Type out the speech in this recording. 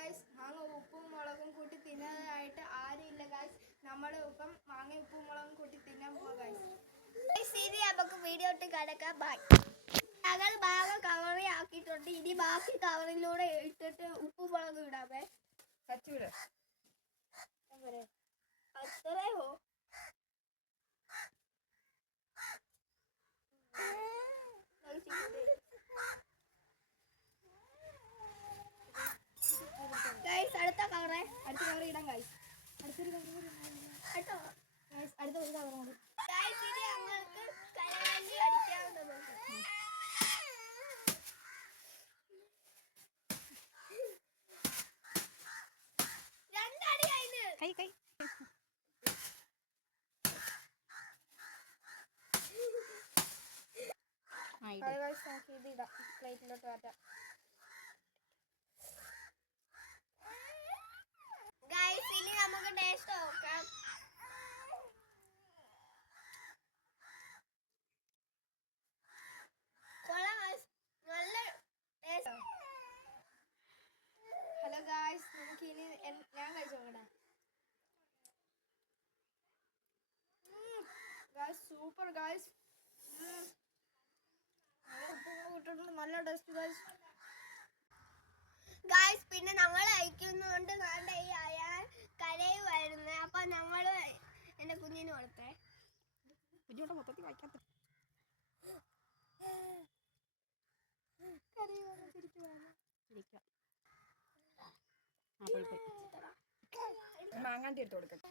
Guys, മാങ്ങ ഉപ്പും മുളകും കൂട്ടി തിന്നാനായിട്ട് ആരുമില്ല ഗായ്സ്. നമ്മൾ ഇപ്പം മാങ്ങ ഉപ്പും മുളകും കൂട്ടി തിന്നാൻ പോവാ ഗായ്സ്. ശരി, നമുക്ക് വീഡിയോ ഇട്ട് കിടക്കാം. ബൈ. ഞങ്ങൾ മാങ്ങ കവറി ആക്കിയിട്ടുണ്ട്. ഇനി ബാക്കി കവറിലൂടെ ഇട്ടിട്ട് ഉപ്പും മുളകും ഇടാമേ. കച്ചൂര അത്രയോ അടുത്ത കവറേ, അടുത്ത കവർ ഇടാം ഗായ്സ്. അടുത്തൊരു കവർ അടുത്ത ഒരു കവർ മതി. ഇനി ഞങ്ങൾക്ക് കലവണ്ടി അടിക്കാവുന്നതുണ്ട്. രണ്ടടി അതിന് കൈ കൈ ഇത് ഇടാം പ്ലേറ്റിലോട്ട് മാറ്റാം. ഗൈസ്, ഇനി നമുക്ക് ടേസ്റ്റ് നോക്കാം. നല്ല ടേസ്റ്റ്. ഹലോ ഗായ്സ്, നമുക്ക് ഇനി ഞാൻ കഴിച്ചു നോക്കട്ടെ. Guys, super guys. നല്ല ടേസ്റ്റ് ഗായ്സ്. ഗായ്സ്, പിന്നെ ഞങ്ങൾ അയക്കുന്നുണ്ട്. നമ്മുടെ ഈ അയാൾ കരയിൽ വരുന്നത്. അപ്പൊ ഞങ്ങൾ എന്റെ കുഞ്ഞിന് കൊടുത്തേ. കുഞ്ഞോടെ മൊത്തത്തിൽ വായിക്കാത്ത മാങ്ങാണ്ടി എടുത്ത് കൊടുക്കട്ടെ.